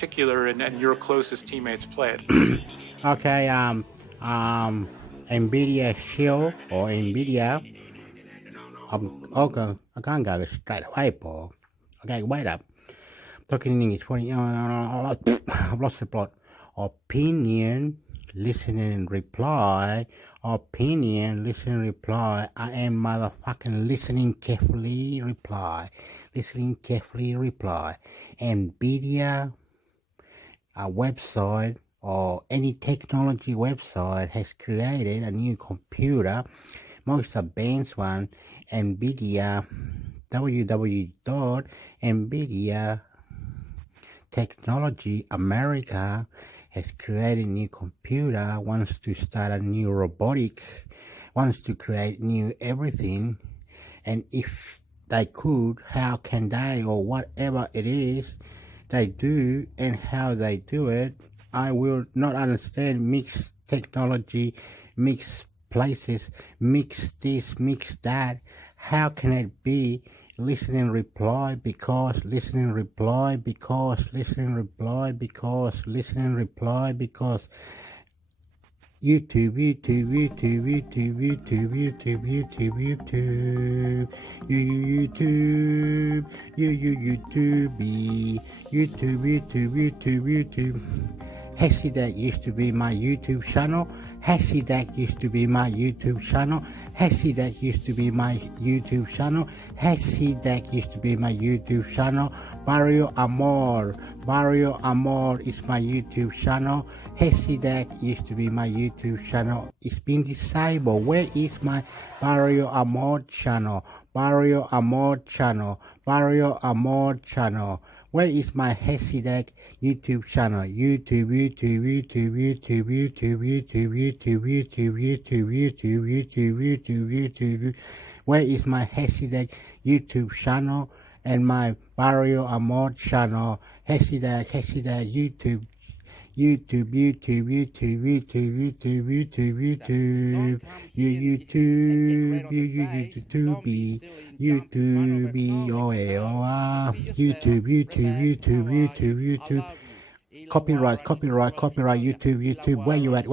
particular and your closest teammates played? Okay, NVIDIA Shield or NVIDIA. Okay, I can't go straight away, Paul. Okay, wait up. Talking in English. I've lost the plot. Opinion, listening and reply. Opinion, listening, reply. I am motherfucking listening carefully, reply. Listening carefully, reply. NVIDIA, a website or any technology website has created a new computer, most advanced one, NVIDIA, www.nvidia Technology America has created a new computer, wants to start a new robotic, wants to create new everything. And if they could, how can they, or whatever it is they do and how they do it, I will not understand. Mixed technology, mixed places, mix this, mix that. How can it be listen and reply because listen and reply because listen and reply because listen and reply because YouTube, YouTube, YouTube, YouTube, YouTube, YouTube, YouTube, YouTube, YouTube, YouTube, YouTube, YouTube. Hasidak used to be my YouTube channel. Hasidak used to be my YouTube channel. Hasidak used to be my YouTube channel. Hasidak used to be my YouTube channel. Barrio Amor is my YouTube channel. Hasidak used to be my YouTube channel. It's been disabled. Where is my Barrio Amor channel? Barrio Amor channel. Barrio Amor channel. Where is my Hasidak YouTube channel? YouTube, YouTube, YouTube, YouTube, YouTube, YouTube, YouTube, YouTube, YouTube, YouTube, YouTube, YouTube, YouTube. Where is my Hasidak YouTube channel and my Barrio Amor channel? Hasidak, YouTube. YouTube, YouTube, YouTube, YouTube, YouTube, YouTube, YouTube, YouTube, YouTube, YouTube. Copyright, YouTube. Where you at,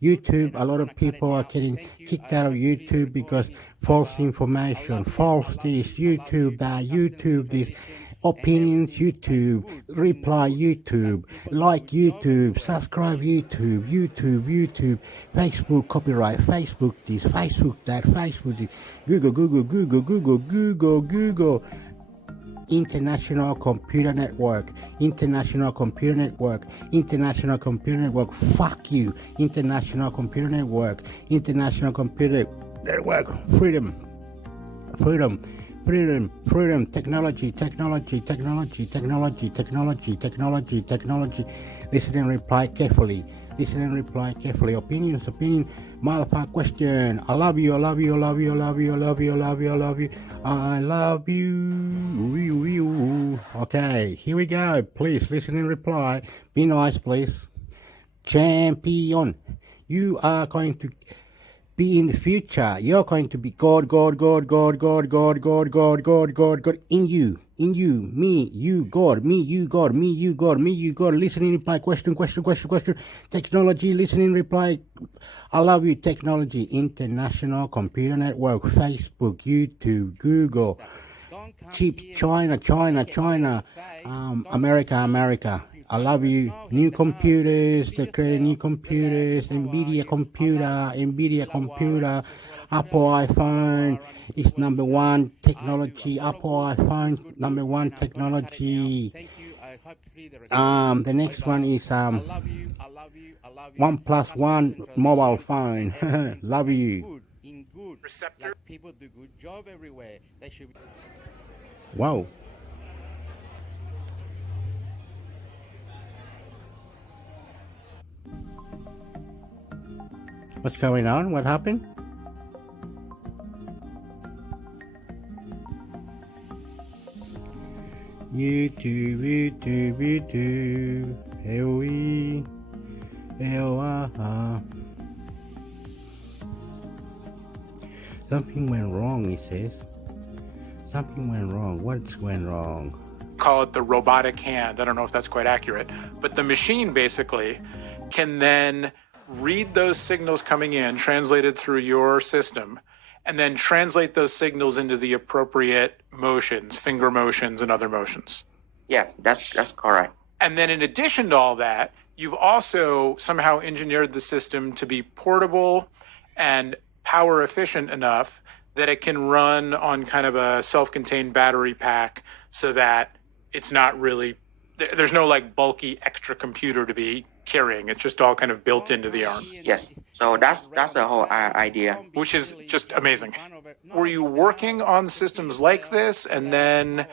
YouTube. A lot of people are getting kicked out of YouTube because false information, false this, YouTube that, YouTube this. Opinions YouTube, reply YouTube, like YouTube, subscribe YouTube, Facebook copyright, Facebook this, Facebook that, Facebook this, Google. International Computer Network, fuck you, International Computer Network, freedom, technology. Listen and reply carefully. Opinion, motherfucker question. I love you. Okay, here we go. Please listen and reply. Be nice, please. Champion. You are going to be in the future. You're going to be God in you, me, you, God, me, you, God. Listening, reply, question. Technology, listening, reply. I love you, technology. International Computer Network, Facebook, YouTube, Google, cheap, China, America. I love you. New computers, they create new computers, NVIDIA computer, Apple iPhone is number one technology. Apple iPhone, number one technology. The next one is 1+1 mobile phone. Love you. Receptor. People do good job everywhere. They should. Wow. What's going on? What happened? YouTube. Something went wrong, he says. Something went wrong. What's went wrong? call it the robotic hand. I don't know if that's quite accurate, but the machine basically can then read those signals coming in, translated through your system, and then translate those signals into the appropriate motions, finger motions and other motions. Yes, that's correct. And then in addition to all that, you've also somehow engineered the system to be portable and power efficient enough that it can run on kind of a self-contained battery pack so that it's not really, there's no like bulky extra computer to be carrying. It's just all kind of built into the arm. Yes. So that's the whole idea. Which is just amazing. Were you working on systems like this and then,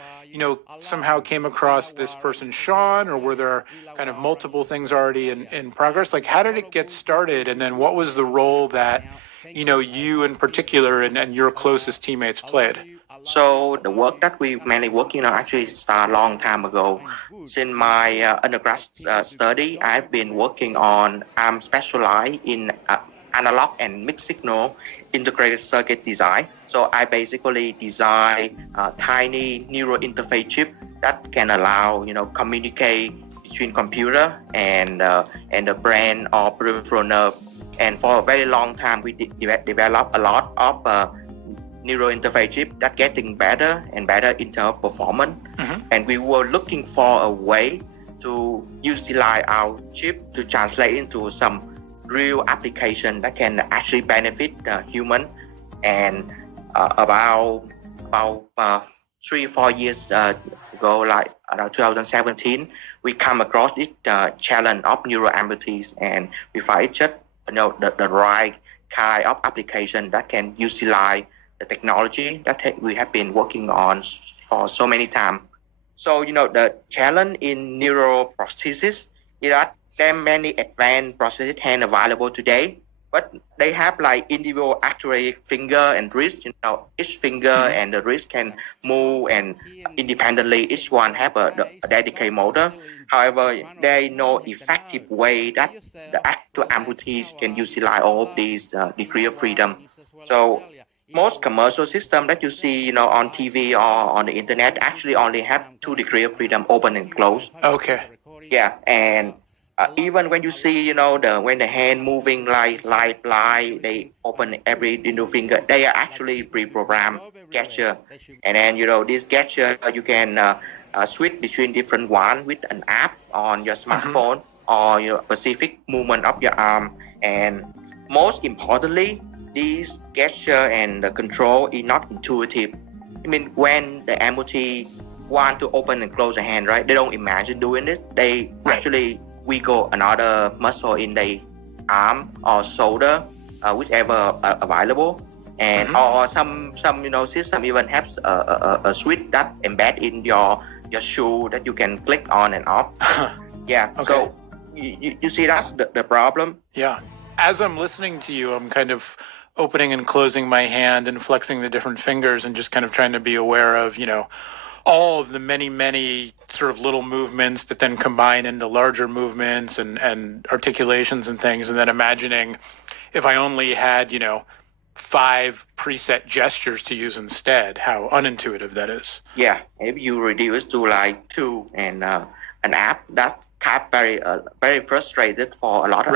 somehow came across this person, Sean, or were there kind of multiple things already in progress? Like, how did it get started? And then what was the role that, you in particular and your closest teammates played? So the work that we mainly working on actually started a long time ago. Since my undergrad study, I've been working on, I'm specialized in analog and mixed signal integrated circuit design. So I basically design a tiny neural interface chip that can allow, communicate between computer and the brain or peripheral nerve. And for a very long time, we developed a lot of neural interface chip that getting better and better in terms of performance. And we were looking for a way to utilize our chip to translate into some real application that can actually benefit the human. And about 3-4 years ago, like around 2017, we come across this challenge of neural amputees, and we find it just the right kind of application that can utilize the technology that we have been working on for so many times. So, the challenge in neuroprosthesis is that there are many advanced prosthetic hands available today, but they have like individual actually finger and wrist. Each finger and the wrist can move and independently. Each one have a dedicated motor. However, there is no effective way that the actual amputees can utilize all of these degree of freedom. So most commercial systems that you see, on TV or on the internet actually only have 2 degrees of freedom, open and close. Okay. Yeah, and even when you see, when the hand moving like they open every individual finger, they are actually pre-programmed gadget. And then, this gadget, you can switch between different one with an app on your smartphone or your specific movement of your arm. And most importantly, this gesture and the control is not intuitive. I mean, when the amputee want to open and close the hand, right? They don't imagine doing it. They actually wiggle another muscle in the arm or shoulder, whichever available. And or some system even has a switch that embed in your shoe that you can click on and off. Yeah. Okay. So you see that's the problem. Yeah. As I'm listening to you, I'm kind of opening and closing my hand and flexing the different fingers and just kind of trying to be aware of, all of the many sort of little movements that then combine into larger movements and articulations and things. And then imagining if I only had, 5 preset gestures to use instead, how unintuitive that is. Yeah. If you reduce to like 2 and an app, that's kind of very frustrated for a lot of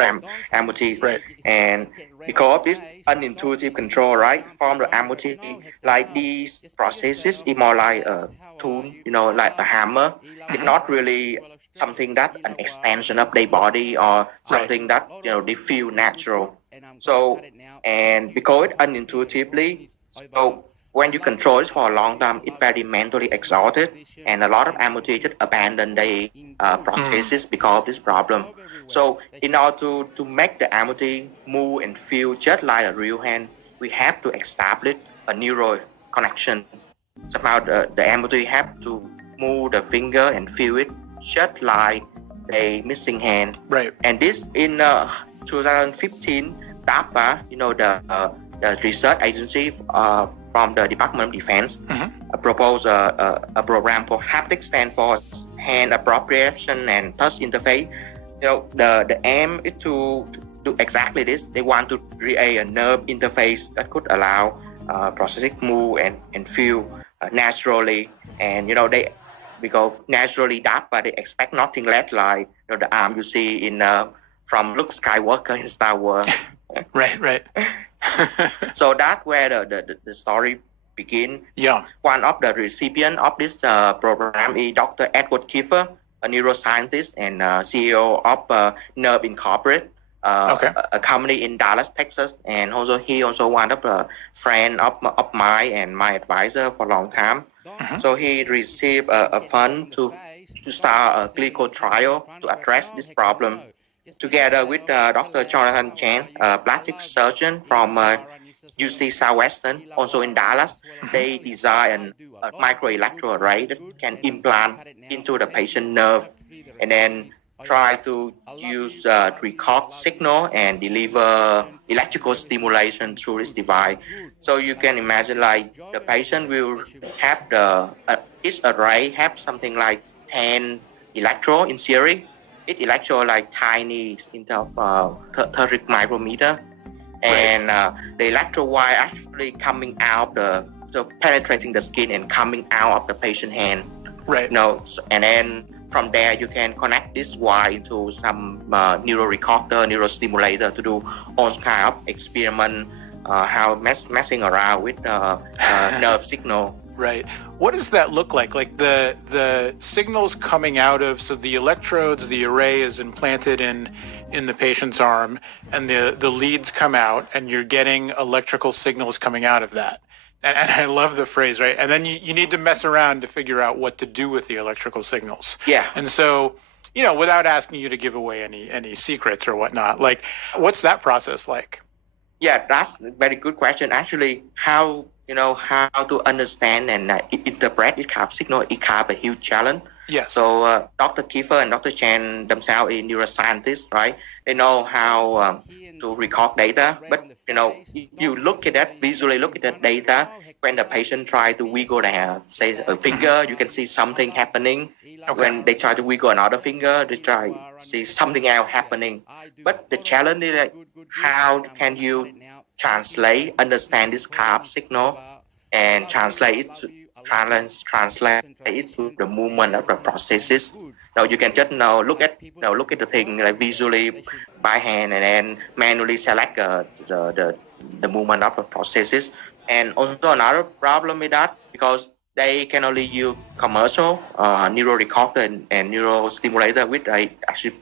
amputees. Right. And because of this unintuitive control, right, from the amputee, like these processes is more like a tool, like a hammer. It's not really something that an extension of their body or something that, they feel natural. So, and because it unintuitively, so when you control it for a long time, it's very mentally exhausted, and a lot of amputees just abandon their prosthesis because of this problem. So in order to make the amputee move and feel just like a real hand, we have to establish a neural connection. Somehow the amputee have to move the finger and feel it just like a missing hand. Right. And this in 2015, DARPA, the research agency from the Department of Defense, proposed a program for haptic, stand for hand appropriation and touch interface. The aim is to do exactly this. They want to create a nerve interface that could allow prosthetic move and feel naturally. And because naturally dark, but they expect nothing less like the arm you see in from Luke Skywalker in Star Wars. Right. So that's where the story begins. Yeah. One of the recipients of this program is Dr. Edward Kiefer, a neuroscientist and CEO of Nerve Incorporated, a company in Dallas, Texas, and also he also one of the friend of mine and my advisor for a long time. So he received a fund to start a clinical trial to address this problem. Together with Dr. Jonathan Chen, a plastic surgeon from UC Southwestern, also in Dallas, they designed a microelectrode array that can implant into the patient nerve and then try to use record signal and deliver electrical stimulation through this device. So you can imagine like the patient will have each array have something like 10 electrode in theory. Each electrode like tiny into 30 micrometer. And the electrode wire actually coming out so penetrating the skin and coming out of the patient hand. Right. And then from there you can connect this wire into some neurorecorder, neurostimulator to do all kind of experiment, how messing around with nerve signal. Right. What does that look like? Like the signals coming out of, so the electrodes, the array is implanted in the patient's arm, and the leads come out, and you're getting electrical signals coming out of that. And I love the phrase, right? And then you need to mess around to figure out what to do with the electrical signals. Yeah. And so, without asking you to give away any secrets or whatnot, like, what's that process like? Yeah, that's a very good question. Actually, how to understand and interpret this kind of signal is kind of a huge challenge. Yes. So Dr. Kiefer and Dr. Chen themselves are neuroscientists, right? They know how to record data, but you look at that, visually look at that data. When the patient try to wiggle their, say, a finger, you can see something happening. Okay. When they try to wiggle another finger, they try to see something else happening. But the challenge is that how can you understand this kind of signal and translate it to the movement of the processes. Now you can just look at the thing like visually by hand and then manually select the movement of the processes. And also another problem with that, because they can only use commercial neurorecorder and neurostimulator, which are actually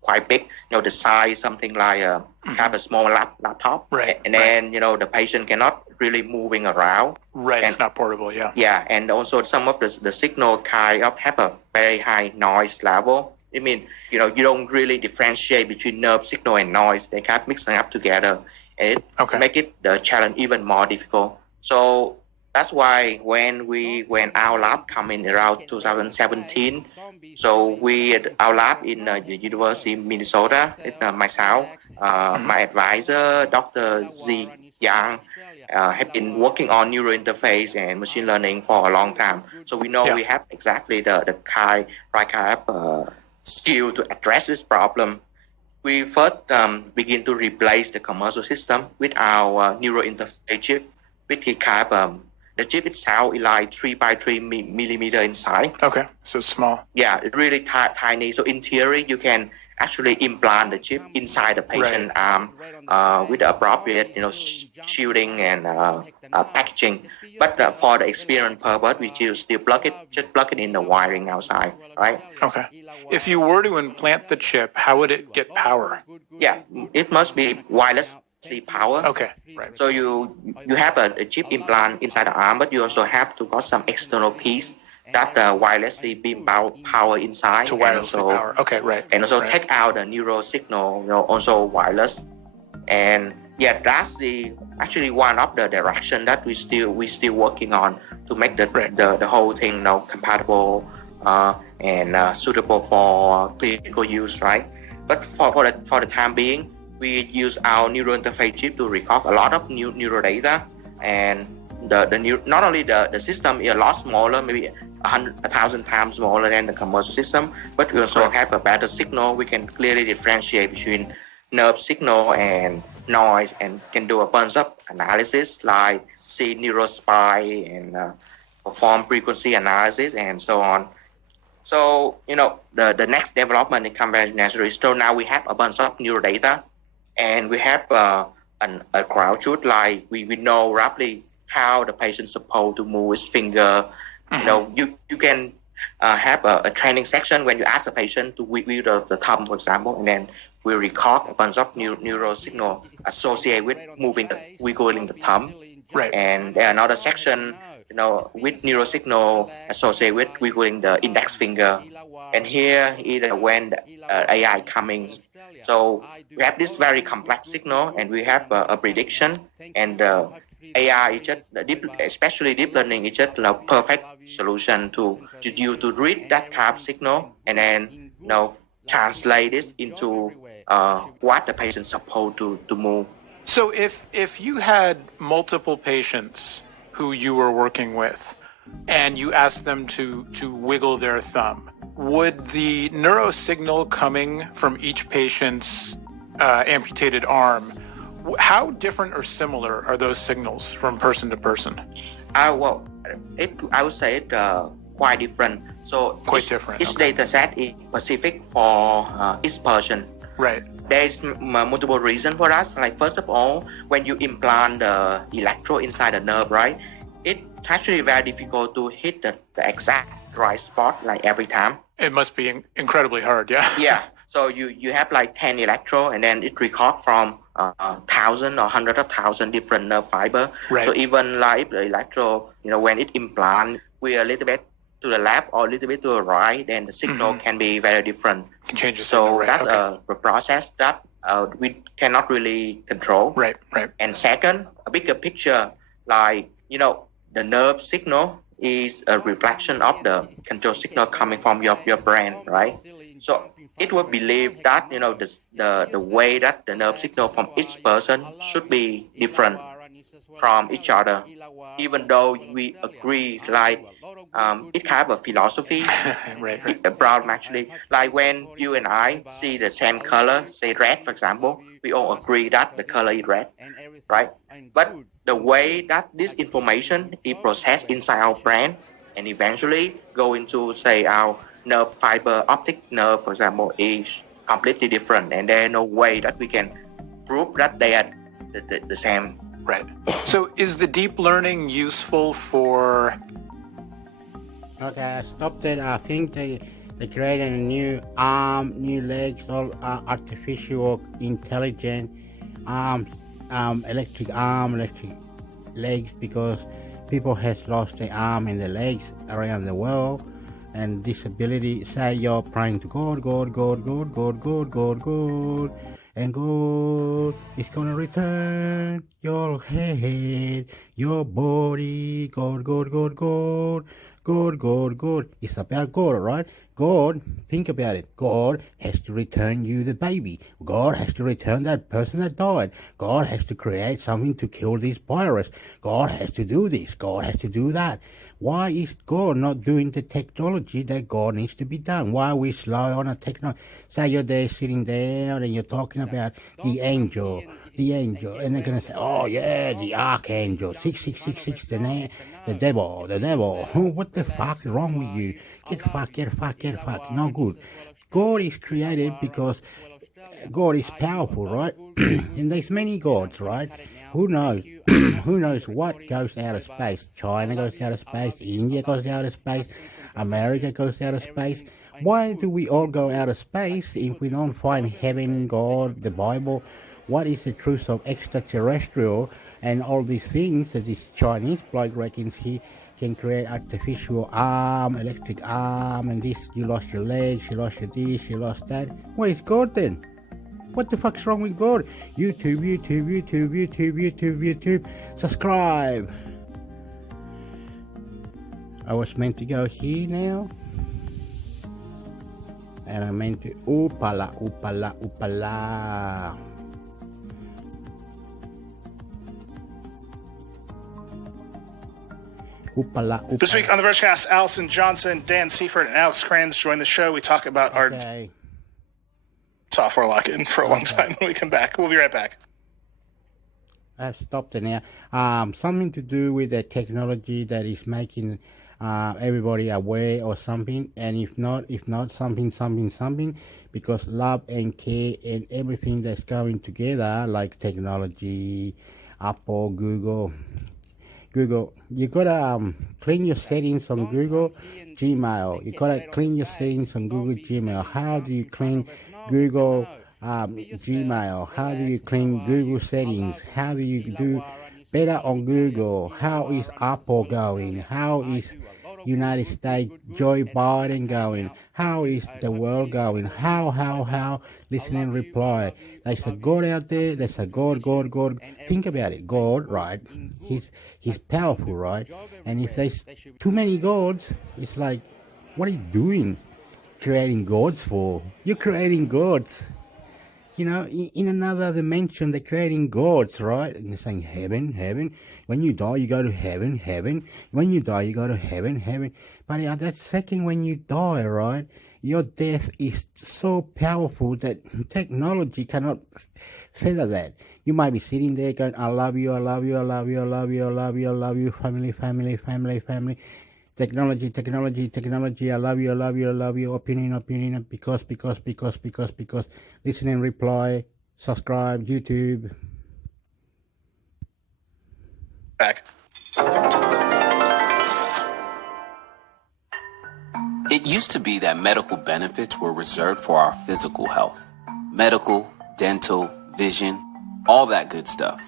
quite big, the size something like have a small laptop, right? And then the patient cannot really moving around, right? And it's not portable, yeah. Yeah, and also some of the signal kind of have a very high noise level. I mean, you don't really differentiate between nerve signal and noise. They kind of mixing up together, and it make it the challenge even more difficult. So that's why when our lab come in around 2017, so our lab in the University of Minnesota, myself, my advisor, Dr. Z Yang, have been working on neurointerface and machine learning for a long time. So we know we have exactly the right kind of skill to address this problem. We first begin to replace the commercial system with our neurointerface chip, which is kind of the chip itself is like 3 by 3 millimeter in size. Okay, so it's small. Yeah, it's really tiny. So in theory, you can actually implant the chip inside the patient arm with the appropriate, shielding and packaging. But for the experiment purpose, we still plug it in the wiring outside, right? Okay. If you were to implant the chip, how would it get power? Yeah, it must be wireless power. Okay, right. So you have a chip implant inside the arm, but you also have to got some external piece that wirelessly beam power inside. To wirelessly power. Okay, right. And also take out the neural signal, also wireless. And yeah, that's actually one of the direction that we still working on to make the whole thing compatible and suitable for clinical use, right? But for the time being, we use our neurointerface chip to record a lot of neural data, and not only the system is a lot smaller, maybe 1,000 times smaller than the commercial system, but we also have a better signal. We can clearly differentiate between nerve signal and noise, and can do a bunch of analysis like see neurospike and perform frequency analysis, and so on. So, the next development in comparative natural history, now we have a bunch of neural data, and we have a crowd truth, like we know roughly how the patient's supposed to move his finger. You can have a training section when you ask a patient to wiggle the thumb, for example, and then we record a bunch of neural signal associated with wiggling the thumb. Right. And there are another section, with neural signal associated with wiggling the index finger. And here is when the AI coming. So we have this very complex signal, and we have a prediction, and AI is just especially deep learning is just a perfect solution to read that kind of signal and then translate this into what the patient's supposed to move. So if you had multiple patients who you were working with and you asked them to wiggle their thumb, would the neurosignal coming from each patient's amputated arm, how different or similar are those signals from person to person? I would say it quite different. So quite different. Each data set is specific for each person. Right. There is multiple reasons for that. Like, first of all, when you implant the electrode inside the nerve, right, it's actually very difficult to hit the exact right spot like every time. It must be incredibly hard, yeah. Yeah. So you have like 10 electrodes, and then it records from 1,000 or hundreds of thousands different nerve fiber. Right. So even like the electrode, when it implant, we are a little bit to the left or a little bit to the right, then the signal can be very different. Can change the signal. So right. that's okay. a process that we cannot really control. Right. And second, a bigger picture, like, the nerve signal is a reflection of the control signal coming from your brain, right? So it would believe that, the way that the nerve signal from each person should be different from each other, even though we agree, like, it kind of a philosophy. right. A problem, actually. Like when you and I see the same color, say red, for example, we all agree that the color is red, right? But the way that this information is processed inside our brain and eventually go into, say, our nerve fiber, optic nerve, for example, is completely different, and there's no way that we can prove that they are the same. Right. So is the deep learning useful for... Okay, I stopped it. I think they created a new arm, new legs, all artificial intelligent arms, electric legs, because people has lost their arm and their legs around the world, and disability. Say you're praying to God, and God is gonna return your head, your body. God. It's about God, right? God, think about it. God has to return you the baby. God has to return that person that died. God has to create something to kill this virus. God has to do this. God has to do that. Why is God not doing the technology that God needs to be done? Why are we slow on a technology? Say you're there sitting there and you're talking about the angel, and they're going to say, oh yeah, the archangel, 6666, the devil. What the fuck is wrong with you? Get fucked. No good. God is created because God is powerful, right? And there's many gods, right? Who knows? Who knows what goes out of space? China goes out of space. India goes out of space. America goes out of space. Why do we all go out of space if we don't find heaven, God, the Bible? What is the truth of extraterrestrial and all these things that this Chinese bloke reckons he can create artificial arm, electric arm, and this, you lost your legs, you lost your this, you lost that. Where's God then? What the fuck's wrong with God? YouTube. Subscribe. I was meant to go here now. And I meant to oopala. This week on the Vergecast, Allison Johnson, Dan Seifert, and Alex Kranz join the show. We talk about our software lock-in for a long time when we come back. We'll be right back. I've stopped it now. Something to do with the technology that is making everybody aware or something, and if not something, because love and care and everything that's going together, like technology, Apple, Google, you gotta clean your settings on Google Gmail. You gotta clean your settings on Google Gmail. How do you clean Google Gmail? How do you clean Google settings? How do you do better on Google? How is Apple going? How is United States Joe Biden going? How is the world going? How? Listen and reply. There's a God out there. There's a God. Think about it. God, right? He's powerful, right? And if there's too many gods, it's like, what are you doing? Creating gods for? You're creating gods. You know, in another dimension, they're creating gods, right? And they're saying heaven. When you die, you go to heaven. When you die, you go to heaven. But at that second when you die, right, your death is so powerful that technology cannot feather that. You might be sitting there going, I love you, family. Technology, I love you, opinion, because, listen and reply, subscribe, YouTube. Back. It used to be that medical benefits were reserved for our physical health. Medical, dental, vision, all that good stuff.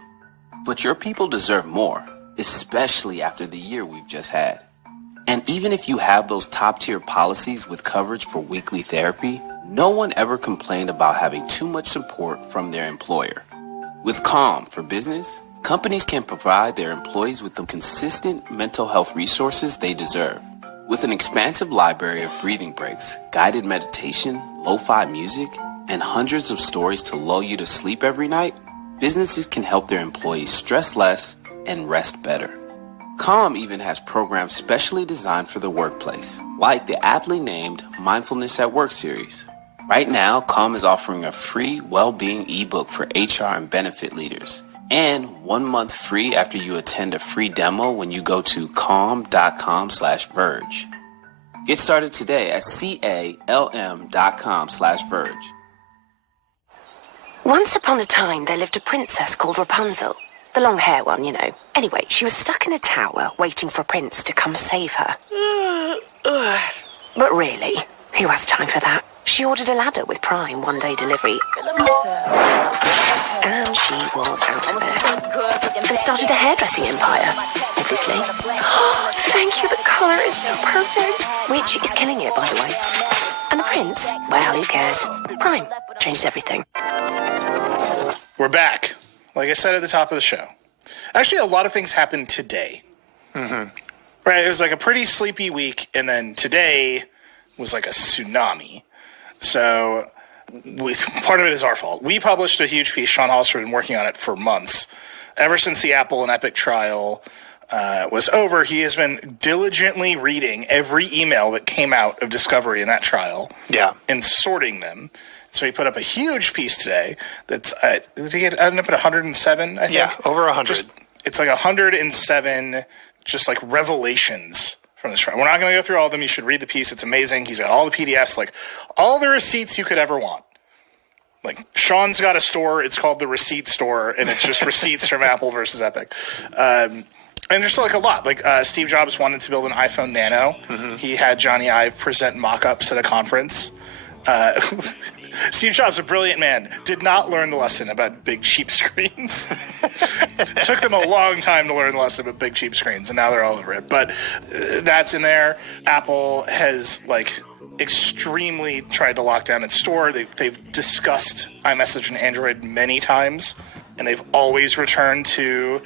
But your people deserve more, especially after the year we've just had. And even if you have those top-tier policies with coverage for weekly therapy, no one ever complained about having too much support from their employer. With Calm for Business, companies can provide their employees with the consistent mental health resources they deserve. With an expansive library of breathing breaks, guided meditation, lo-fi music, and hundreds of stories to lull you to sleep every night, businesses can help their employees stress less and rest better. Calm even has programs specially designed for the workplace, like the aptly named Mindfulness at Work series. Right now, Calm is offering a free well-being ebook for HR and benefit leaders, and 1 month free after you attend a free demo when you go to calm.com/verge. Get started today at calm.com/verge. Once upon a time, there lived a princess called Rapunzel. The long hair one, you know. Anyway, she was stuck in a tower waiting for a prince to come save her. But really, who has time for that? She ordered a ladder with Prime one-day delivery. And she was out of there. And started a hairdressing empire, obviously. Thank you, the color is so perfect. Which is killing it, by the way. And the prince? Well, who cares? Prime changes everything. We're back. Like I said at the top of the show. Actually, a lot of things happened today. Mm-hmm. Right? It was like a pretty sleepy week, and then today was like a tsunami. So part of it is our fault. We published a huge piece. Sean Hollister had been working on it for months. Ever since the Apple and Epic trial was over, he has been diligently reading every email that came out of discovery in that trial. Yeah. And sorting them. So he put up a huge piece today that's, did he end up at 107, I think? Yeah, over 100. It's like 107 just like revelations from this trial. We're not going to go through all of them. You should read the piece. It's amazing. He's got all the PDFs, like all the receipts you could ever want. Like Sean's got a store. It's called the Receipt Store, and it's just receipts from Apple versus Epic. And just like a lot. Like Steve Jobs wanted to build an iPhone Nano. Mm-hmm. He had Johnny Ive present mock-ups at a conference. Steve Jobs, a brilliant man, did not learn the lesson about big, cheap screens. It took them a long time to learn the lesson about big, cheap screens, and now they're all over it. But that's in there. Apple has, like, extremely tried to lock down its store. They've discussed iMessage and Android many times, and they've always returned to,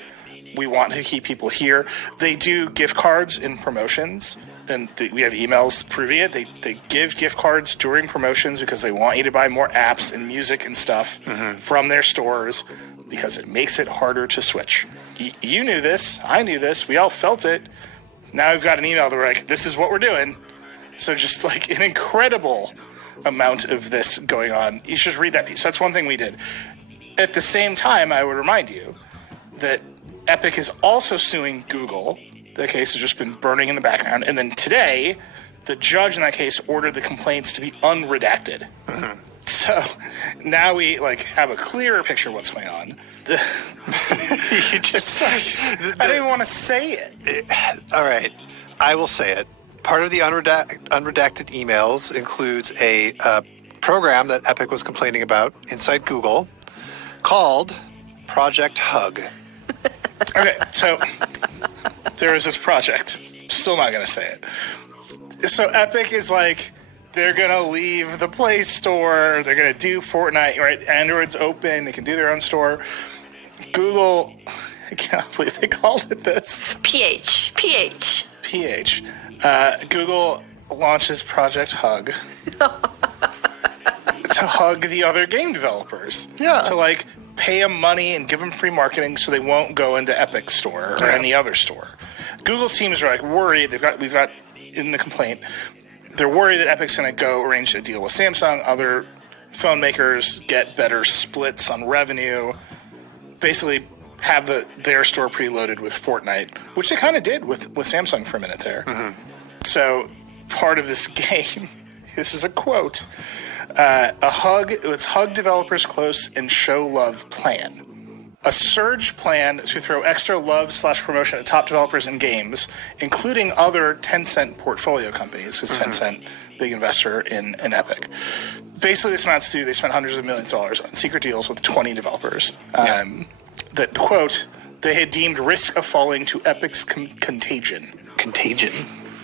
we want to keep people here. They do gift cards in promotions. And we have emails proving it. They give gift cards during promotions because they want you to buy more apps and music and stuff from their stores because it makes it harder to switch. You knew this. I knew this. We all felt it. Now we've got an email that we're like, this is what we're doing. So just like an incredible amount of this going on. You should read that piece. That's one thing we did. At the same time, I would remind you that Epic is also suing Google The case has just been burning in the background. And then today, the judge in that case ordered the complaints to be unredacted. Mm-hmm. So now we have a clearer picture of what's going on. It's like, I didn't even want to say it. All right, I will say it. Part of the unredacted emails includes a program that Epic was complaining about inside Google called Project Hug. Okay, so there is this project. Still not going to say it. So Epic is they're going to leave the Play Store. They're going to do Fortnite, right? Android's open. They can do their own store. Google, I can't believe they called it this. PH. Google launches Project Hug to hug the other game developers. Yeah. To pay them money and give them free marketing so they won't go into Epic Store or any other store. Google's teams are worried. We've got in the complaint, they're worried that Epic's going to go arrange a deal with Samsung, other phone makers, get better splits on revenue, basically have their store preloaded with Fortnite, which they kind of did with Samsung for a minute there. Mm-hmm. So part of this game, this is a quote, it's hug developers close and show love plan. A surge plan to throw extra love/promotion at top developers and games, including other Tencent portfolio companies, because Tencent, big investor in Epic. Basically, this amounts to they spent hundreds of millions of dollars on secret deals with 20 developers. That, quote, they had deemed risk of falling to Epic's contagion. Contagion.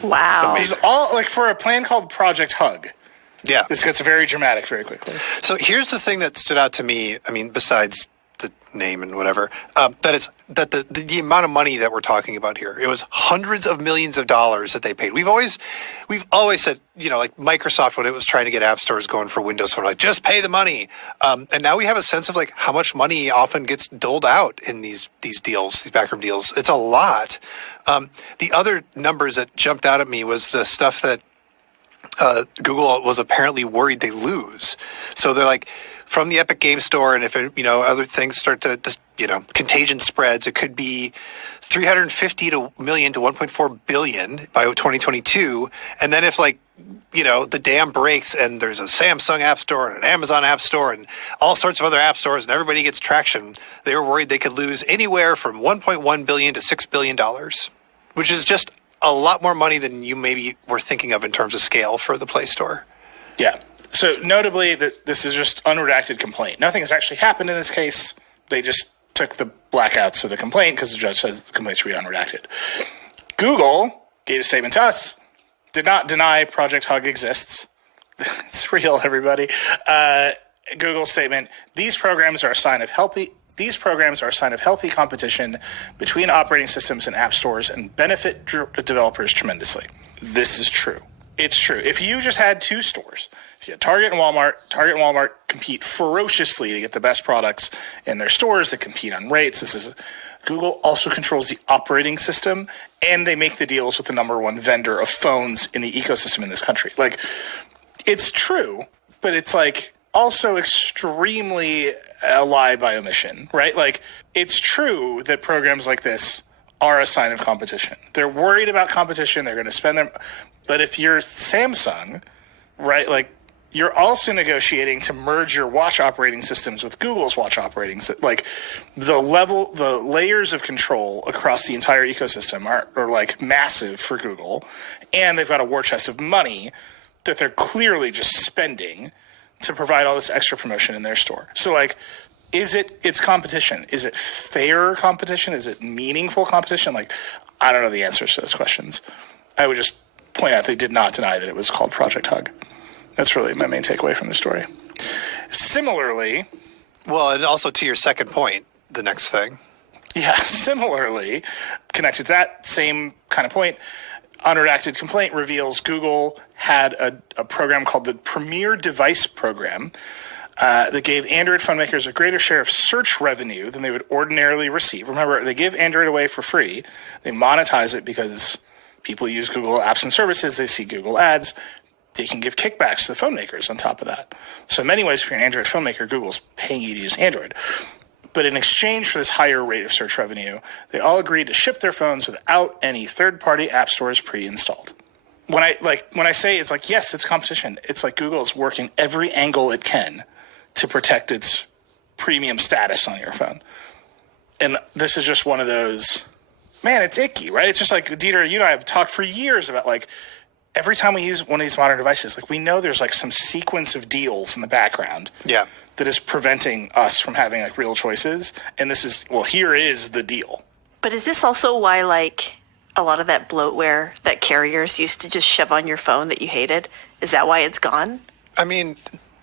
Wow. This is all, for a plan called Project Hug. Yeah. This gets very dramatic very quickly. So here's the thing that stood out to me, besides the name and whatever, that the amount of money that we're talking about here, it was hundreds of millions of dollars that they paid. We've always said, Microsoft, when it was trying to get app stores going for Windows Phone, just pay the money. And now we have a sense of how much money often gets doled out in these deals, these backroom deals. It's a lot. The other numbers that jumped out at me was the stuff that Google was apparently worried they lose. So they're from the Epic Game Store, and if other things start to just contagion spreads, it could be 350 million to 1.4 billion by 2022. And then if the dam breaks and there's a Samsung app store and an Amazon app store and all sorts of other app stores and everybody gets traction, they were worried they could lose anywhere from 1.1 billion to $6 billion, which is just a lot more money than you maybe were thinking of in terms of scale for the Play Store. Yeah. So notably, that this is just unredacted complaint. Nothing has actually happened in this case. They just took the blackouts of the complaint because the judge says the complaint should be unredacted. Google gave a statement to us, did not deny Project Hug exists. It's real, everybody. Google's statement: these programs are a sign of healthy competition between operating systems and app stores and benefit developers tremendously. This is true. It's true. If you just had two stores, if you had Target and Walmart compete ferociously to get the best products in their stores that compete on rates. Google also controls the operating system, and they make the deals with the number one vendor of phones in the ecosystem in this country. It's true, but it's also extremely a lie by omission, right? It's true that programs like this are a sign of competition. They're worried about competition. They're going to spend them. But if you're Samsung, right, you're also negotiating to merge your watch operating systems with Google's watch operating system. The layers of control across the entire ecosystem are massive for Google. And they've got a war chest of money that they're clearly just spending to provide all this extra promotion in their store. So it's competition. Is it fair competition? Is it meaningful competition? I don't know the answers to those questions. I would just point out they did not deny that it was called Project Hug. That's really my main takeaway from the story. Similarly... Well, and also to your second point, the next thing. Yeah, similarly, connected to that same kind of point, unredacted complaint reveals Google had a program called the Premier Device Program that gave Android phone makers a greater share of search revenue than they would ordinarily receive. Remember, they give Android away for free. They monetize it because people use Google apps and services. They see Google ads. They can give kickbacks to the phone makers on top of that. So in many ways, if you're an Android phone maker, Google's paying you to use Android. But in exchange for this higher rate of search revenue, they all agreed to ship their phones without any third-party app stores pre-installed. When I say it's like, yes, it's competition. It's like Google is working every angle it can to protect its premium status on your phone. And this is just one of those, man, it's icky, right? It's just like, Dieter, you and I have talked for years about like, every time we use one of these modern devices, like we know there's like some sequence of deals in the background. Yeah. That is preventing us from having like real choices. And this is, well, here is the deal. But is this also why, like, a lot of that bloatware that carriers used to just shove on your phone that you hated, is that why it's gone? I mean,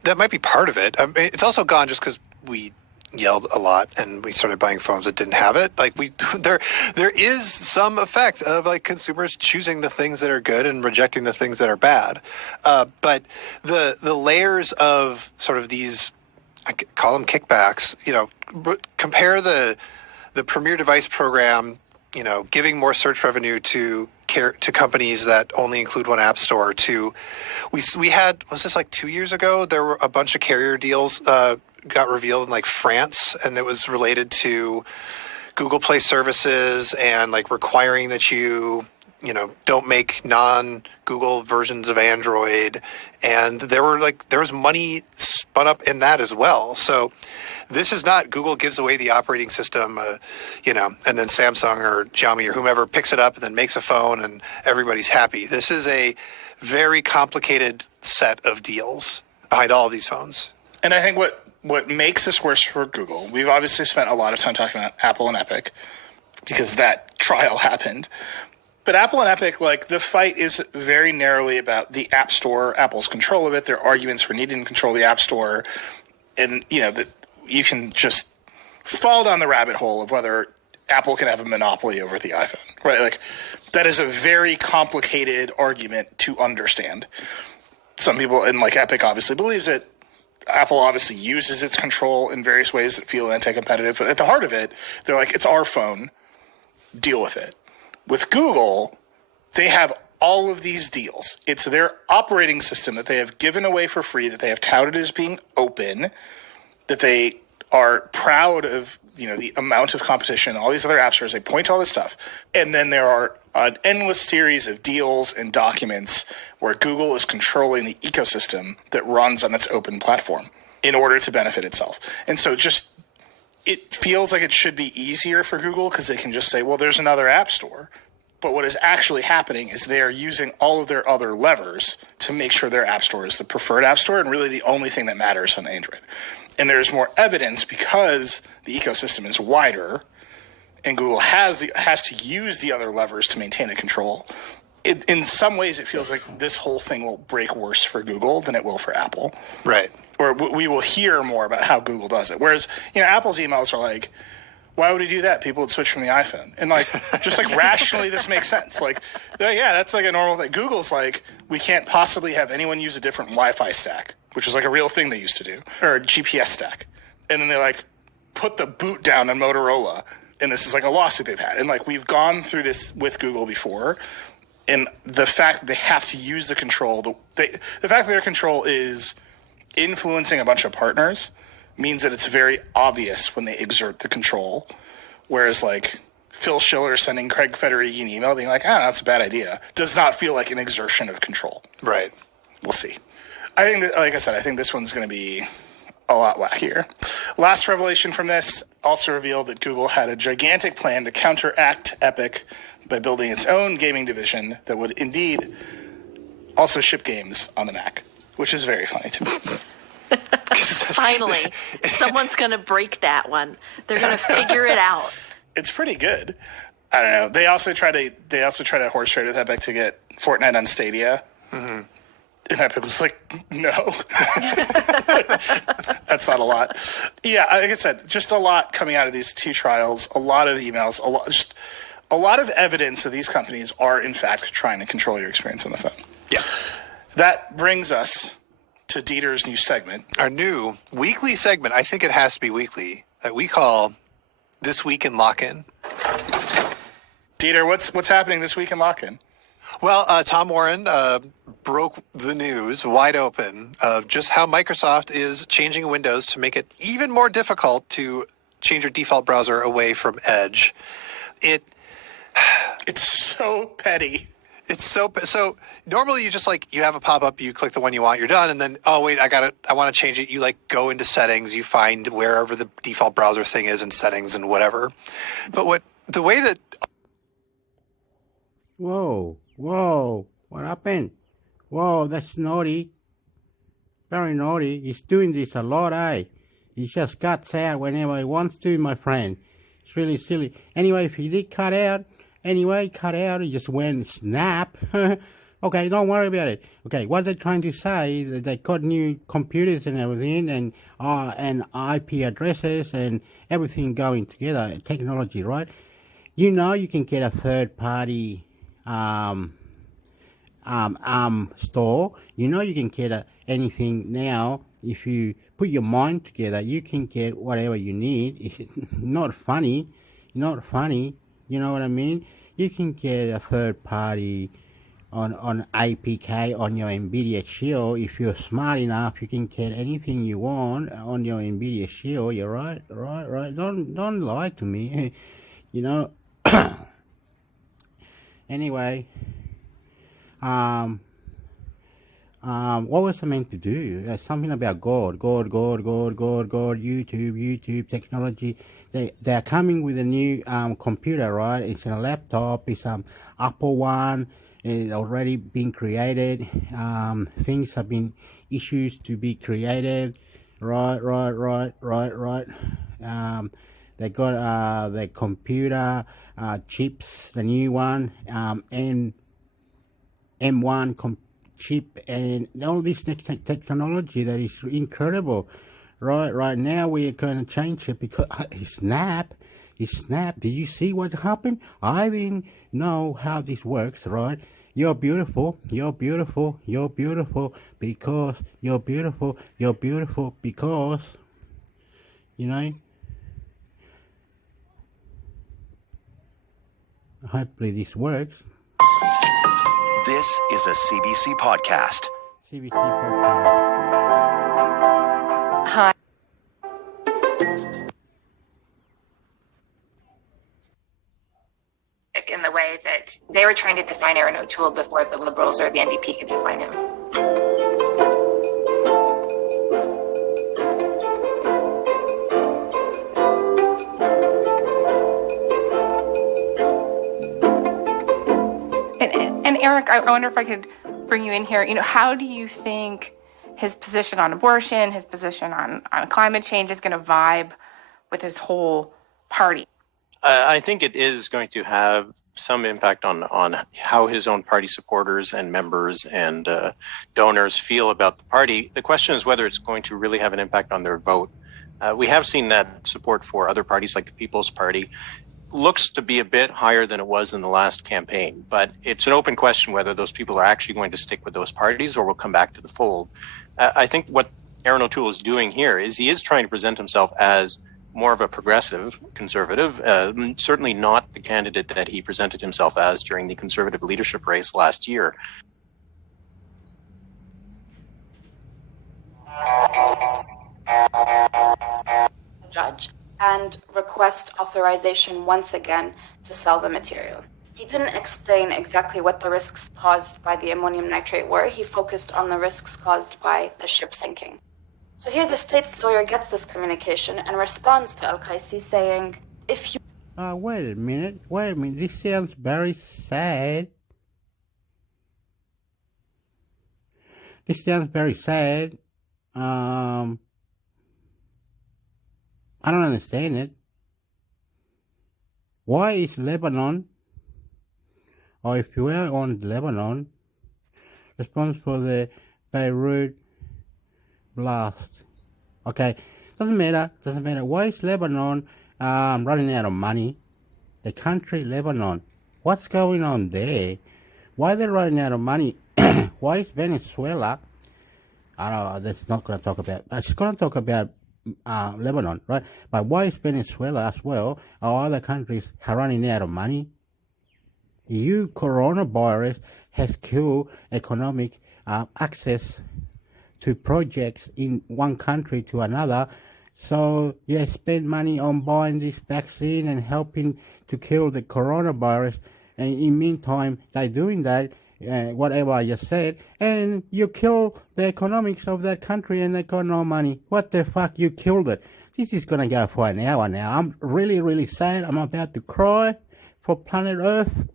that might be part of it. I mean, it's also gone just because we yelled a lot and we started buying phones that didn't have it. Like there is some effect of like consumers choosing the things that are good and rejecting the things that are bad. But the layers of sort of these, I call them kickbacks, compare the Premier Device Program, giving more search revenue to companies that only include one app store to, we had, was this like 2 years ago? There were a bunch of carrier deals got revealed in like France, and it was related to Google Play services and like requiring that you don't make non-Google versions of Android. And there was money spun up in that as well. So this is not Google gives away the operating system, and then Samsung or Xiaomi or whomever picks it up and then makes a phone and everybody's happy. This is a very complicated set of deals behind all of these phones. And I think what makes this worse for Google, we've obviously spent a lot of time talking about Apple and Epic because that trial happened. But Apple and Epic, like, the fight is very narrowly about the App Store, Apple's control of it, their arguments for needing to control the App Store. And, that you can just fall down the rabbit hole of whether Apple can have a monopoly over the iPhone, right? Like, that is a very complicated argument to understand. Some people, and like Epic obviously believes it. Apple obviously uses its control in various ways that feel anti-competitive. But at the heart of it, they're like, it's our phone, deal with it. With Google, they have all of these deals. It's their operating system that they have given away for free, that they have touted as being open, that they are proud of, the amount of competition, all these other app stores. They point to all this stuff. And then there are an endless series of deals and documents where Google is controlling the ecosystem that runs on its open platform in order to benefit itself. And so it feels like it should be easier for Google because they can just say, well, there's another app store. But what is actually happening is they are using all of their other levers to make sure their app store is the preferred app store and really the only thing that matters on Android. And there's more evidence because the ecosystem is wider and Google has to use the other levers to maintain the control. In some ways, it feels like this whole thing will break worse for Google than it will for Apple. Right. Or we will hear more about how Google does it. Whereas, Apple's emails are like, why would he do that? People would switch from the iPhone. And just rationally, this makes sense. Yeah, that's like a normal thing. Google's like, we can't possibly have anyone use a different Wi-Fi stack, which is like a real thing they used to do, or a GPS stack. And then they put the boot down on Motorola. And this is like a lawsuit they've had. And we've gone through this with Google before. And the fact that they have to use the control, the fact that their control is influencing a bunch of partners means that it's very obvious when they exert the control. Whereas Phil Schiller sending Craig Federighi an email being like, that's a bad idea, does not feel like an exertion of control. Right. We'll see. I think that, like I said, I think this one's going to be a lot wackier. Last revelation from this also revealed that Google had a gigantic plan to counteract Epic by building its own gaming division that would indeed also ship games on the Mac, which is very funny to me. Finally, someone's going to break that one. They're going to figure it out. It's pretty good. I don't know. They also try to horse trade with Epic to get Fortnite on Stadia. Mm-hmm. And Epic was like, no. That's not a lot. Yeah, like I said, just a lot coming out of these two trials, a lot of emails, a lot of evidence that these companies are, in fact, trying to control your experience on the phone. Yeah. That brings us to Dieter's new segment. Our new weekly segment, I think it has to be weekly, that we call This Week in Lock-In. Dieter, what's happening this week in Lock-In? Well, Tom Warren broke the news wide open of just how Microsoft is changing Windows to make it even more difficult to change your default browser away from Edge. It's so petty. It's so normally you just you have a pop-up, you click the one you want, you're done, and then oh wait, I want to change it. You go into settings, you find wherever the default browser thing is in settings and whatever. But the way that Whoa, what happened? Whoa, that's naughty. Very naughty. He's doing this a lot, eh? He just cuts out whenever he wants to, my friend. It's really silly. Anyway, if he did cut out, he just went snap. Okay, don't worry about it. Okay, what they're trying to say is that they got new computers and everything, and IP addresses and everything going together, technology, right? You know you can get a third-party store. You know you can get anything now. If you put your mind together, you can get whatever you need. It's not funny. You know what I mean? You can get a third party on APK on your NVIDIA Shield. If you're smart enough, you can get anything you want on your NVIDIA Shield. You're right. Don't lie to me. You know. Anyway, what was I meant to do? Something about God, YouTube, technology. They're coming with a new computer, right? It's a laptop. It's Apple one. It's already been created. Things have been issues to be created. Right. They got the computer chips, the new one, M1 chip, and all this technology that is incredible. Right now we are going to change it because he snapped. Did you see what happened? I didn't know how this works, right? You're beautiful because you're beautiful because, you know. Hopefully this works. This is a CBC podcast. CBC podcast. Hi. In the way that they were trying to define Aaron O'Toole before the Liberals or the NDP could define him. And Eric, I wonder if I could bring you in here. You know, how do you think his position on abortion, his position on climate change is going to vibe with his whole party? I think it is going to have some impact on how his own party supporters and members and donors feel about the party. The question is whether it's going to really have an impact on their vote. We have seen that support for other parties like the People's Party looks to be a bit higher than it was in the last campaign, but it's an open question whether those people are actually going to stick with those parties or will come back to the fold. I think what Aaron O'Toole is doing here is he is trying to present himself as more of a progressive conservative, certainly not the candidate that he presented himself as during the Conservative leadership race last year. Judge and request authorization once again to sell the material. He didn't explain exactly what the risks caused by the ammonium nitrate were. He focused on the risks caused by the ship sinking. So here the state's lawyer gets this communication and responds to Al-Qaisi saying, if you... Wait a minute. This sounds very sad. I don't understand it. Why is Lebanon, or if you were on Lebanon, responsible for the Beirut blast? Okay, doesn't matter. Why is Lebanon running out of money? The country Lebanon, what's going on there? Why are they running out of money? Why is Venezuela? I don't know. That's not going to talk about. I'm just going to talk about Lebanon, right? But why is Venezuela as well, or other countries, are running out of money? EU coronavirus has killed economic access to projects in one country to another, So you spend money on buying this vaccine and helping to kill the coronavirus, and in the meantime they're doing that, whatever I just said, and you kill the economics of that country and they got no money. What the fuck? You killed it. This is gonna go for an hour now. I'm really, really sad. I'm about to cry for planet Earth,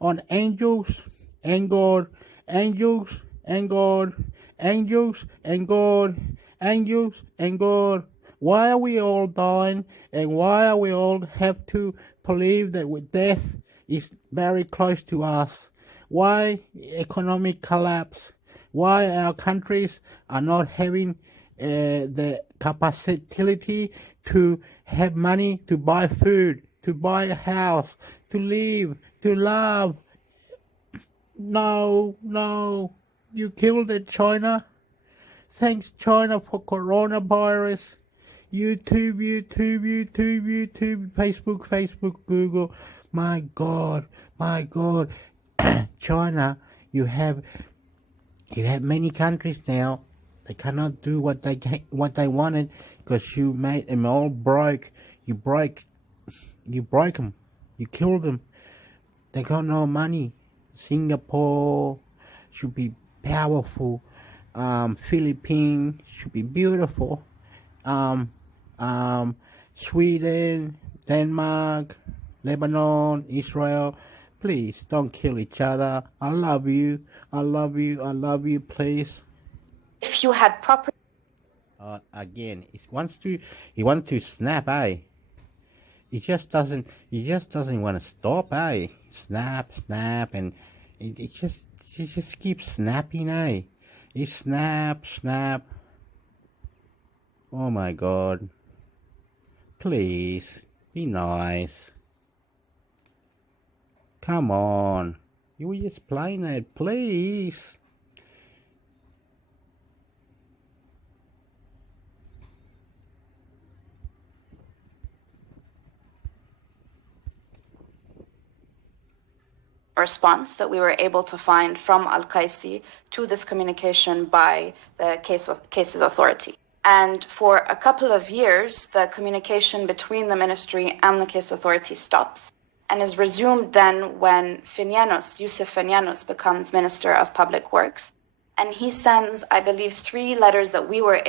on angels and God, angels and God, angels and God, angels and God. Why are we all dying, and why are we all have to believe that with death is very close to us? Why economic collapse? Why our countries are not having the capacity to have money to buy food, to buy a house, to live, to love? No, you killed it, China. Thanks, China, for coronavirus. YouTube, Facebook, Google. My God. China, you have many countries now. They cannot do what they wanted because you made them all broke. You broke them. You killed them. They got no money. Singapore should be powerful. Philippines should be beautiful. Sweden, Denmark, Lebanon, Israel, please don't kill each other. I love you, please. If you had proper... Again, he wants to snap, eh? He just doesn't want to stop, eh? Snap, and it just keeps snapping, eh? He snap. Oh my God. Please, be nice. Come on. You were just playing it, please. response that we were able to find from Al-Qaisi to this communication by the cases authority. And for a couple of years, the communication between the ministry and the case authority stops and is resumed then when Yusuf Fenianos becomes Minister of Public Works. And he sends, I believe, 3 letters that we were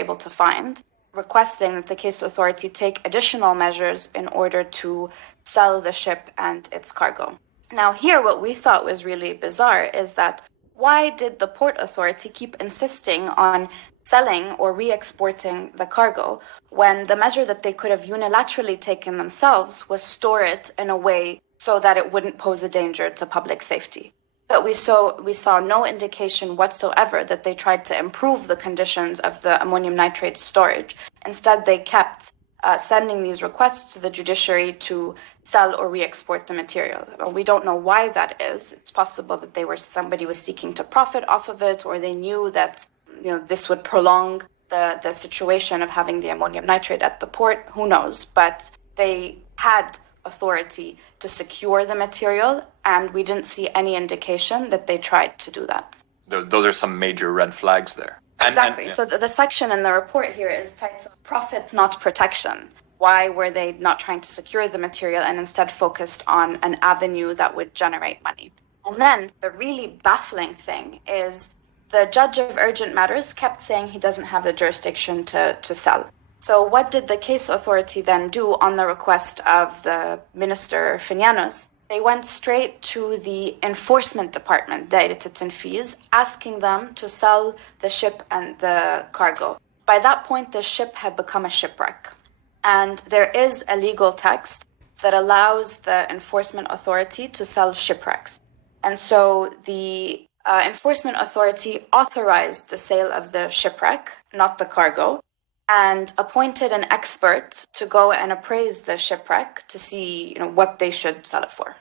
able to find, requesting that the case authority take additional measures in order to sell the ship and its cargo. Now here, what we thought was really bizarre is that why did the port authority keep insisting on selling or re-exporting the cargo when the measure that they could have unilaterally taken themselves was store it in a way so that it wouldn't pose a danger to public safety? But we saw no indication whatsoever that they tried to improve the conditions of the ammonium nitrate storage. Instead, they kept sending these requests to the judiciary to sell or re-export the material. We don't know why that is. It's possible that somebody was seeking to profit off of it, or they knew that this would prolong the situation of having the ammonium nitrate at the port. Who knows? But they had authority to secure the material, and we didn't see any indication that they tried to do that. Those are some major red flags there. Exactly. So the section in the report here is titled Profit Not Protection. Why were they not trying to secure the material and instead focused on an avenue that would generate money? And then the really baffling thing is the judge of urgent matters kept saying he doesn't have the jurisdiction to sell. So what did the case authority then do on the request of the minister Fenianos? They went straight to the enforcement department, Da'irat al-Tanfiz, asking them to sell the ship and the cargo. By that point, the ship had become a shipwreck. And there is a legal text that allows the enforcement authority to sell shipwrecks. And so the enforcement authority authorized the sale of the shipwreck, not the cargo, and appointed an expert to go and appraise the shipwreck to see, what they should sell it for.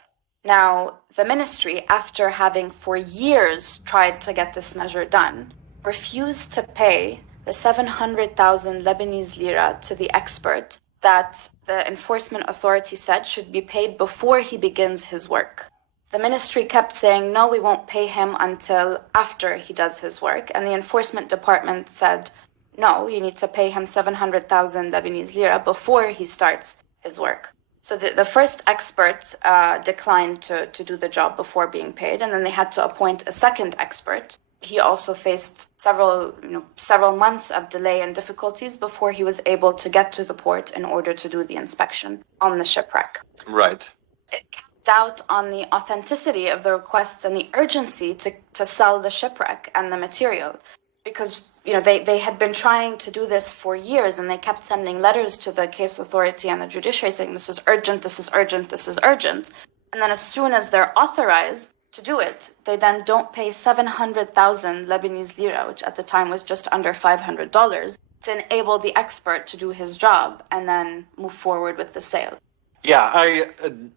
Now, the ministry, after having for years tried to get this measure done, refused to pay the 700,000 Lebanese lira to the expert that the enforcement authority said should be paid before he begins his work. The ministry kept saying, no, we won't pay him until after he does his work. And the enforcement department said, no, you need to pay him 700,000 Lebanese lira before he starts his work. So the first expert declined to do the job before being paid, and then they had to appoint a second expert. He also faced several months of delay and difficulties before he was able to get to the port in order to do the inspection on the shipwreck. Right. It cast doubt on the authenticity of the requests and the urgency to sell the shipwreck and the material, because they had been trying to do this for years, and they kept sending letters to the case authority and the judiciary saying, this is urgent, this is urgent, this is urgent. And then as soon as they're authorized to do it, they then don't pay 700,000 Lebanese lira, which at the time was just under $500, to enable the expert to do his job and then move forward with the sale. Yeah,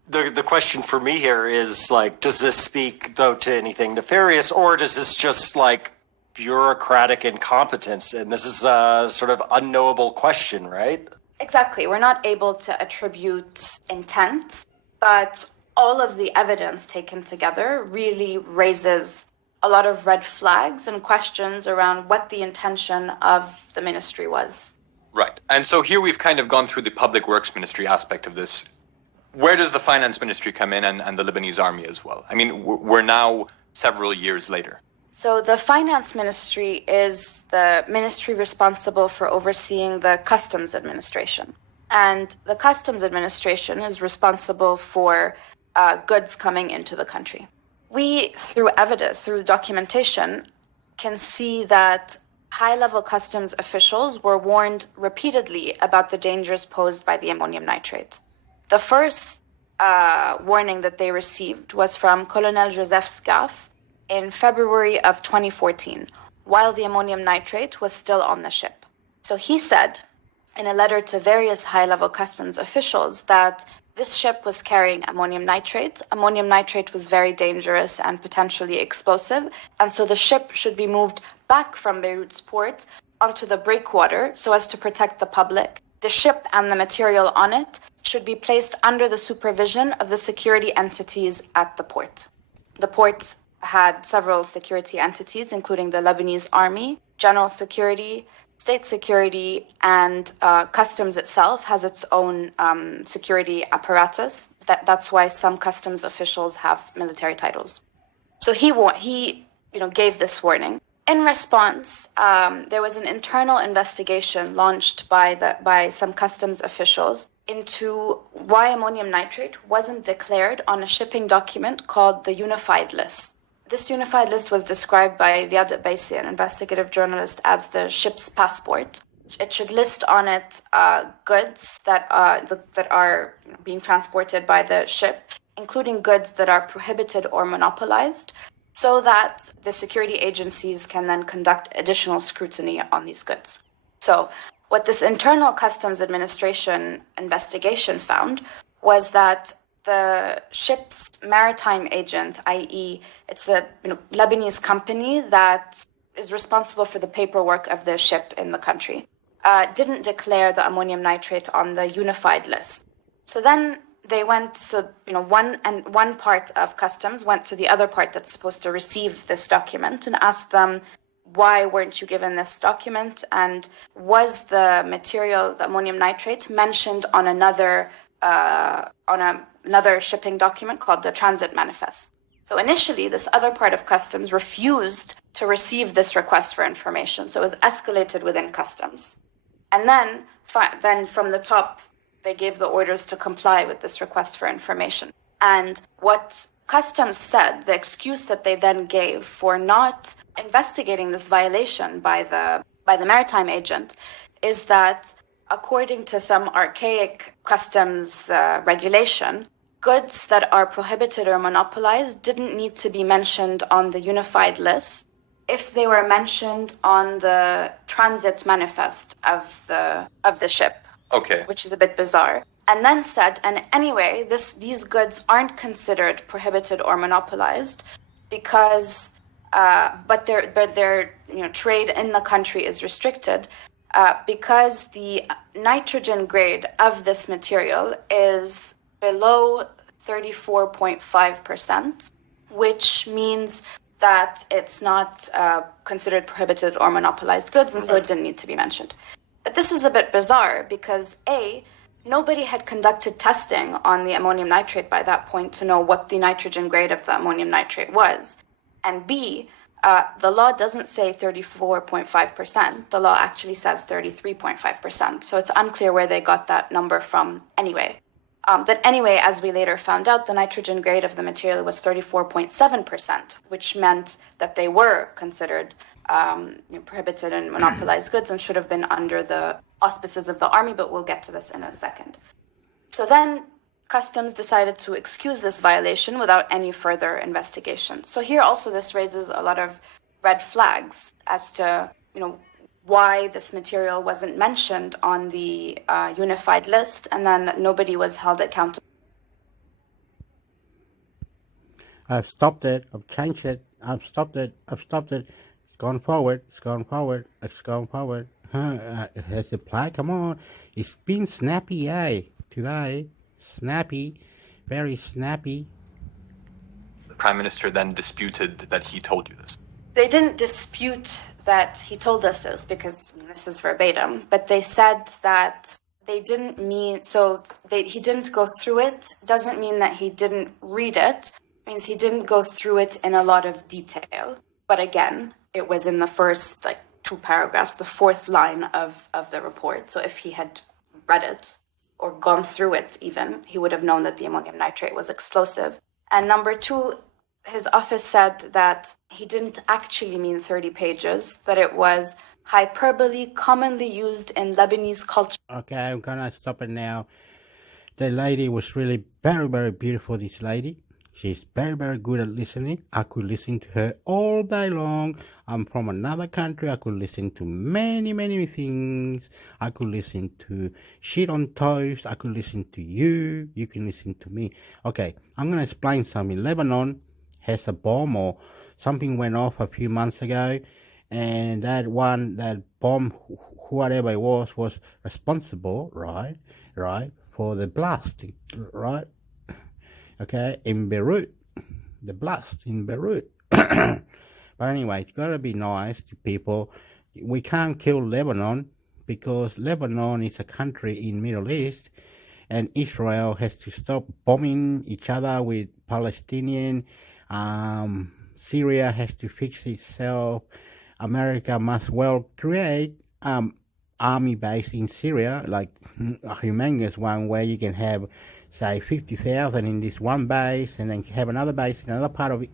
the question for me here is, like, does this speak, though, to anything nefarious, or does this just, like, bureaucratic incompetence? And this is a sort of unknowable question, right? Exactly. We're not able to attribute intent, but all of the evidence taken together really raises a lot of red flags and questions around what the intention of the ministry was. Right. And so here we've kind of gone through the public works ministry aspect of this. Where does the finance ministry come in, and the Lebanese army as well? I mean, we're now several years later. So the finance ministry is the ministry responsible for overseeing the customs administration. And the customs administration is responsible for goods coming into the country. We, through evidence, through documentation, can see that high-level customs officials were warned repeatedly about the dangers posed by the ammonium nitrate. The first warning that they received was from Colonel Joseph Scaff in February of 2014, while the ammonium nitrate was still on the ship. So he said in a letter to various high-level customs officials that this ship was carrying ammonium nitrate. Ammonium nitrate was very dangerous and potentially explosive, and so the ship should be moved back from Beirut's port onto the breakwater so as to protect the public. The ship and the material on it should be placed under the supervision of the security entities at the port. The port had several security entities, including the Lebanese Army, General Security, State Security, and Customs itself has its own security apparatus. That's why some customs officials have military titles. So he gave this warning. In response, there was an internal investigation launched by some customs officials into why ammonium nitrate wasn't declared on a shipping document called the Unified List. This unified list was described by Riyad Baisi, an investigative journalist, as the ship's passport. It should list on it goods that are being transported by the ship, including goods that are prohibited or monopolized, so that the security agencies can then conduct additional scrutiny on these goods. So what this internal customs administration investigation found was that the ship's maritime agent, i.e., it's the Lebanese company that is responsible for the paperwork of the ship in the country, didn't declare the ammonium nitrate on the unified list. So then they went, one part of customs went to the other part that's supposed to receive this document and asked them, why weren't you given this document? And was the material, the ammonium nitrate, mentioned on another shipping document called the Transit Manifest? So initially, this other part of customs refused to receive this request for information. So it was escalated within customs. And then from the top, they gave the orders to comply with this request for information. And what customs said, the excuse that they then gave for not investigating this violation by the maritime agent, is that according to some archaic customs regulation, goods that are prohibited or monopolized didn't need to be mentioned on the unified list if they were mentioned on the transit manifest of the ship. Okay. Which is a bit bizarre. And then said, and anyway, these goods aren't considered prohibited or monopolized because, but their trade in the country is restricted because the nitrogen grade of this material is below 34.5%, which means that it's not considered prohibited or monopolized goods, and so it didn't need to be mentioned. But this is a bit bizarre because A, nobody had conducted testing on the ammonium nitrate by that point to know what the nitrogen grade of the ammonium nitrate was. And B, the law doesn't say 34.5%. The law actually says 33.5%. So it's unclear where they got that number from anyway. But anyway, as we later found out, the nitrogen grade of the material was 34.7%, which meant that they were considered prohibited and monopolized goods and should have been under the auspices of the army, but we'll get to this in a second. So then Customs decided to excuse this violation without any further investigation. So here also this raises a lot of red flags as to, why this material wasn't mentioned on the unified list, and then nobody was held accountable. I've stopped it. I've changed it. I've stopped it. It's gone forward. It's gone forward. It has a play. Come on. It's been snappy, today. Snappy. Very snappy. The Prime Minister then disputed that he told you this. They didn't dispute that he told us this because this is verbatim, but they said that they didn't mean, he didn't go through it, doesn't mean that he didn't read it, means he didn't go through it in a lot of detail. But again, it was in the first 2 paragraphs, the 4th line of the report. So if he had read it or gone through it even, he would have known that the ammonium nitrate was explosive. And number 2, his office said that he didn't actually mean 30 pages, that it was hyperbole commonly used in Lebanese culture. Okay, I'm gonna stop it now. The lady was really very, very beautiful, this lady. She's very, very good at listening. I could listen to her all day long. I'm from another country. I could listen to many, many things. I could listen to shit on toast. I could listen to you. You can listen to me. Okay, I'm gonna explain something. Lebanon has a bomb or something went off a few months ago, and that bomb, whatever it was responsible, right, for the blast, right? Okay, in Beirut, the blast in Beirut. But anyway, it's got to be nice to people. We can't kill Lebanon because Lebanon is a country in Middle East, and Israel has to stop bombing each other with Palestinian. Syria has to fix itself. America must well create army base in Syria, like a humongous one where you can have, say, 50,000 in this one base, and then have another base in another part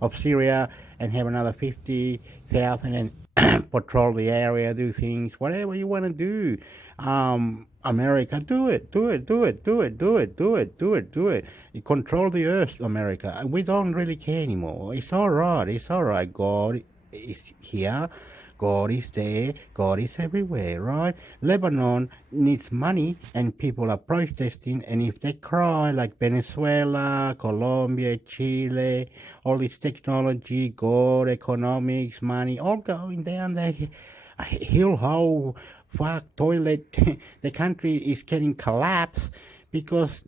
of Syria, and have another 50,000 and patrol the area, do things, whatever you want to do. America, do it. You control the earth, America. We don't really care anymore. It's all right. God is here. God is there. God is everywhere, right? Lebanon needs money, and people are protesting, and if they cry like Venezuela, Colombia, Chile, all this technology, God, economics, money, all going down there, hill hole, fuck, toilet, the country is getting collapsed because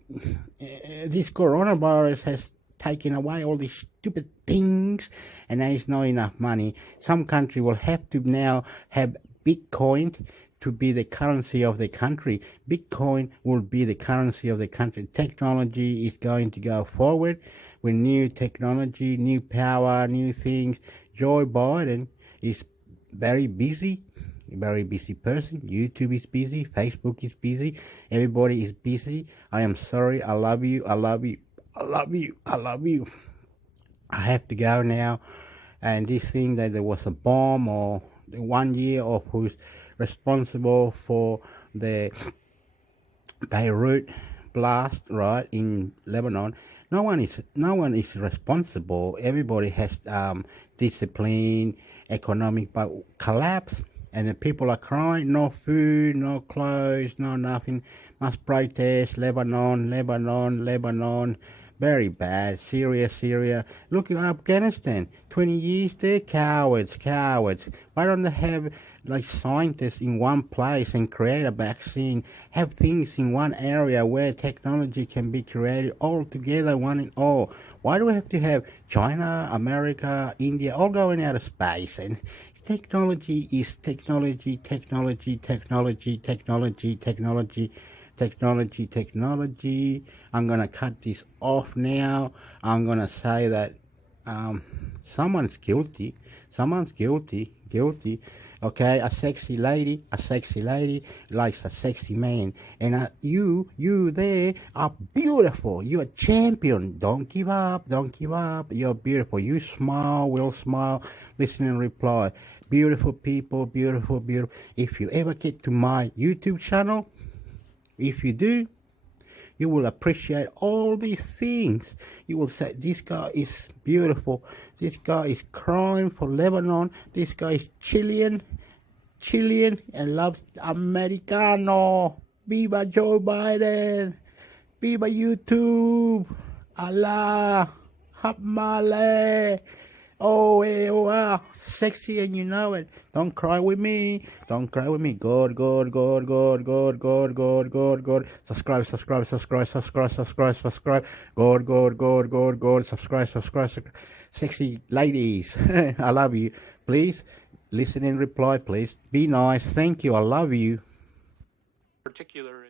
this coronavirus has taken away all these stupid things, and there is not enough money. Some country will have to now have Bitcoin to be the currency of the country. Bitcoin will be the currency of the country. Technology is going to go forward with new technology, new power, new things. Joe Biden is very busy person. YouTube is busy. Facebook is busy. Everybody is busy. I am sorry. I love you. I have to go now. And this thing that there was a bomb or 1 year of who's responsible for the Beirut blast, right, in Lebanon. No one is responsible. Everybody has discipline, economic collapse, and the people are crying. No food, no clothes, no nothing. Must protest. Lebanon. Very bad. Syria. Look at Afghanistan. 20 years there. Cowards. Why don't they have like scientists in one place and create a vaccine? Have things in one area where technology can be created all together, one and all. Why do we have to have China, America, India all going out of space? And technology is technology. I'm gonna cut this off now. I'm gonna say that someone's guilty. Okay, a sexy lady likes a sexy man, and you there are beautiful. You're a champion. Don't give up. You're beautiful. You smile, we'll smile, listen and reply. Beautiful people, beautiful. If you ever get to my YouTube channel, if you do, you will appreciate all these things. You will say, this guy is beautiful. This guy is crying for Lebanon. This guy is Chilean and loves Americano. Viva Joe Biden. Viva YouTube. Allah. Hamale. Oh, sexy and you know it. Don't cry with me. God. Subscribe. God. Subscribe. Sexy ladies. I love you. Please listen and reply, please. Be nice. Thank you. I love you. Particular